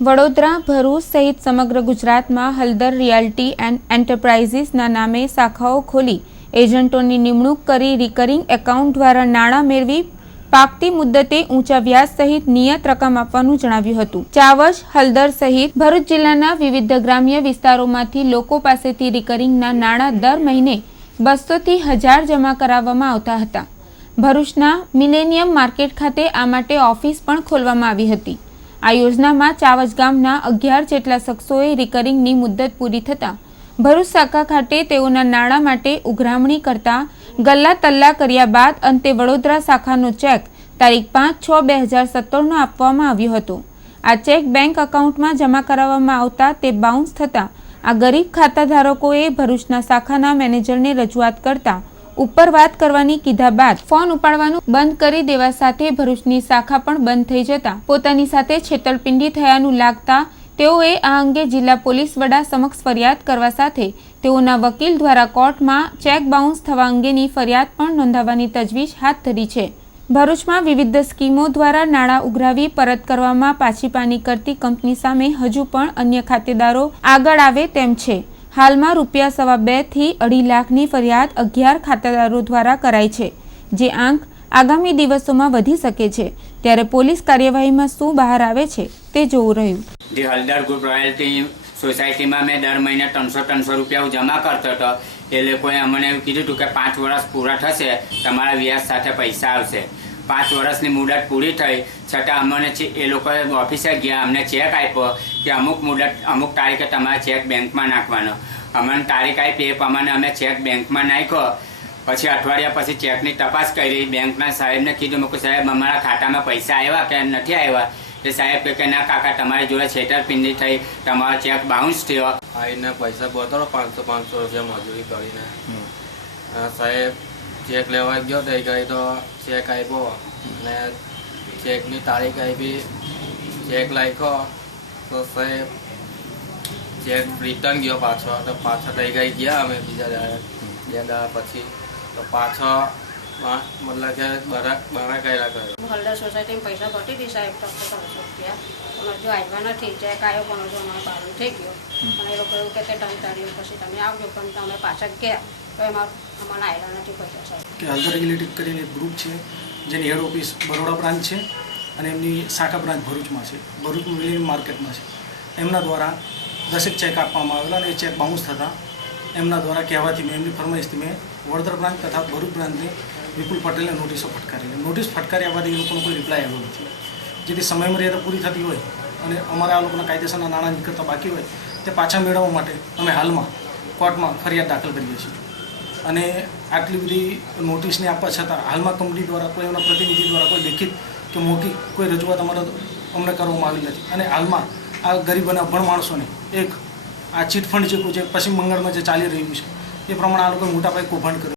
વડોદરા, ભરૂચ સહિત સમગ્ર ગુજરાતમાં હળદર રિયાલ્ટી એન્ડ એન્ટરપ્રાઇઝીસના નામે શાખાઓ ખોલી એજન્ટોની નિમણૂક કરી રિકરિંગ એકાઉન્ટ દ્વારા નાણાં મેળવી પાકતી મુદ્દતે ઊંચા વ્યાજ સહિત નિયત રકમ આપવાનું જણાવ્યું હતું। ચાવજ, હળદર સહિત ભરૂચ જિલ્લાના વિવિધ ગ્રામ્ય વિસ્તારોમાંથી લોકો પાસેથી રિકરિંગના નાણાં દર મહિને 200 થી 1000 જમા કરાવવામાં આવતા હતા। ભરૂચના મિલેનિયમ માર્કેટ ખાતે આ માટે ઓફિસ પણ ખોલવામાં આવી હતી। આ યોજનામાં ચાવજ ગામના 11 જેટલા શખ્સોએ રિકરિંગની મુદ્દત પૂરી થતાં ભરૂચ શાખા ખાતે તેઓના નાણાં માટે ઉઘરામણી કરતા ગલ્લા તલ્લા કર્યા બાદ અંતે વડોદરા શાખાનો ચેક તારીખ 5/6/2017 આપવામાં આવ્યો હતો। આ ચેક બેંક એકાઉન્ટમાં જમા કરાવવામાં આવતા તે બાઉન્સ થતાં આ ગરીબ ખાતાધારકોએ ભરૂચના શાખાના મેનેજરને રજૂઆત કરતા ઉપર વાત કરવાની કીધા બાદ ફોન ઉપાડવાનું બંધ કરી દેવા સાથે ભરૂચની શાખા પણ બંધ થઈ જતા પોતાની સાથે છેતરપિંડી થયાનું લાગતા તેઓએ આ અંગે જિલ્લા પોલીસ વડા સમક્ષ ફરિયાદ કરવા સાથે તેઓના વકીલ દ્વારા કોર્ટમાં ચેક બાઉન્સ થવા અંગેની ફરિયાદ પણ નોંધાવવાની તજવીજ હાથ ધરી છે। ભરૂચમાં વિવિધ સ્કીમો દ્વારા નાણાં ઉઘરાવી પરત કરવામાં પાછીપાની કરતી કંપની સામે હજુ પણ અન્ય ખાતેદારો આગળ આવે તેમ છે। હાલમાં ₹2.2 થી 2.5 લાખની ફરિયાદ 11 ખાતેદારો દ્વારા કરાઈ છે, જે આંક આગામી દિવસોમાં વધી શકે છે। ત્યારે પોલીસ કાર્યવાહીમાં શું બહાર આવે છે તે જોવું રહ્યું। જે હળદર ગ્રુપ રોયલ્ટી સોસાયટીમાં મેં દર મહિને 300 રૂપિયા જમા કરતો હતો। એ લોકોએ અમને એવું કીધું હતું કે 5 વર્ષ પૂરા થશે તમારા વ્યાજ સાથે પૈસા આવશે। 5 વર્ષની મુદત પૂરી થઈ છતાં અમને એ લોકોએ ઓફિસે ગયા, અમને ચેક આપ્યો કે અમુક તારીખે તમારે ચેક બેંકમાં નાખવાનો। અમને તારીખ આપી એ પ્રમાણે અમે ચેક બેંકમાં નાખ્યો। પછી અઠવાડિયા પછી ચેકની તપાસ કરી, બેંકના સાહેબને કીધું કે સાહેબ અમારા ખાતામાં પૈસા આવ્યા કે નથી આવ્યા। એ સાહેબ કે ના કાકા તમારી જોડે છેતરપિંડી થઈ, તમારો ચેક બાઉન્સ થયો। આવીને પૈસા બતાવો 500 રૂપિયા મજૂરી કરીને સાહેબ ચેક લેવા ગયો તે ગઈ તો ચેક આપ્યો અને ચેકની તારીખ આપી, ચેક લખ્યો તો સાહેબ ચેક રિટર્ન ગયો પાછો। તો પાછા થઈ ગઈ ગયા અમે બીજા દાડા પછી તો પાછો મતલબ કે બના કર્યા કર્યો। હળદર સોસાયટીમાં પૈસા ભરતી હતી સાહેબ 300 રૂપિયા, પણ હજુ આવ્યા નથી। ચેક આવ્યો પણ હજુ અમારો બારું થઈ ગયો અને એ લોકો એવું કે 3 તારીખ પછી તમે આવજો, પણ તમે પાછા ગયા તો એમાં અમને આવ્યા નથી પૈસા સાહેબ। કે હળદર રિલેટેડ કરીને એક ગ્રુપ છે જેની હેડ ઓફિસ બરોડા બ્રાન્ચ છે અને એમની શાખા બ્રાન્ચ ભરૂચમાં છે, ભરૂચ મિલેનિયમ માર્કેટમાં છે। એમના દ્વારા 10 ચેક આપવામાં આવેલા અને એ ચેક બાઉન્સ થતા એમના દ્વારા કહેવાથી મેં એમની ફરમાઈશથી મેં વડોદરા બ્રાન્ચ તથા ભરૂચ બ્રાન્ચને વિપુલ પટેલને નોટિસો ફટકારી। નોટિસ ફટકાર્યા બાદ એ લોકોનો કોઈ રિપ્લાય આવ્યો નથી, જેથી સમય મર્યાદા પૂરી થતી હોય અને અમારા આ લોકોના કાયદેસરના નાણાં નીકળતા બાકી હોય તે પાછા મેળવવા માટે અમે હાલમાં કોર્ટમાં ફરિયાદ દાખલ કરીએ છીએ। અને આટલી બધી નોટિસને આપવા છતાં હાલમાં કંપની દ્વારા કોઈ એમના પ્રતિનિધિ દ્વારા કોઈ લેખિત કે મૌખિક કોઈ રજૂઆત અમને કરવામાં આવી નથી। અને હાલમાં આ ગરીબ અને અભણ માણસોને એક આ ચીટફંડ જે પશ્ચિમ બંગાળમાં જે ચાલી રહ્યું છે એ પ્રમાણે આ લોકોએ મોટા પાયે કૌભાંડ કર્યું।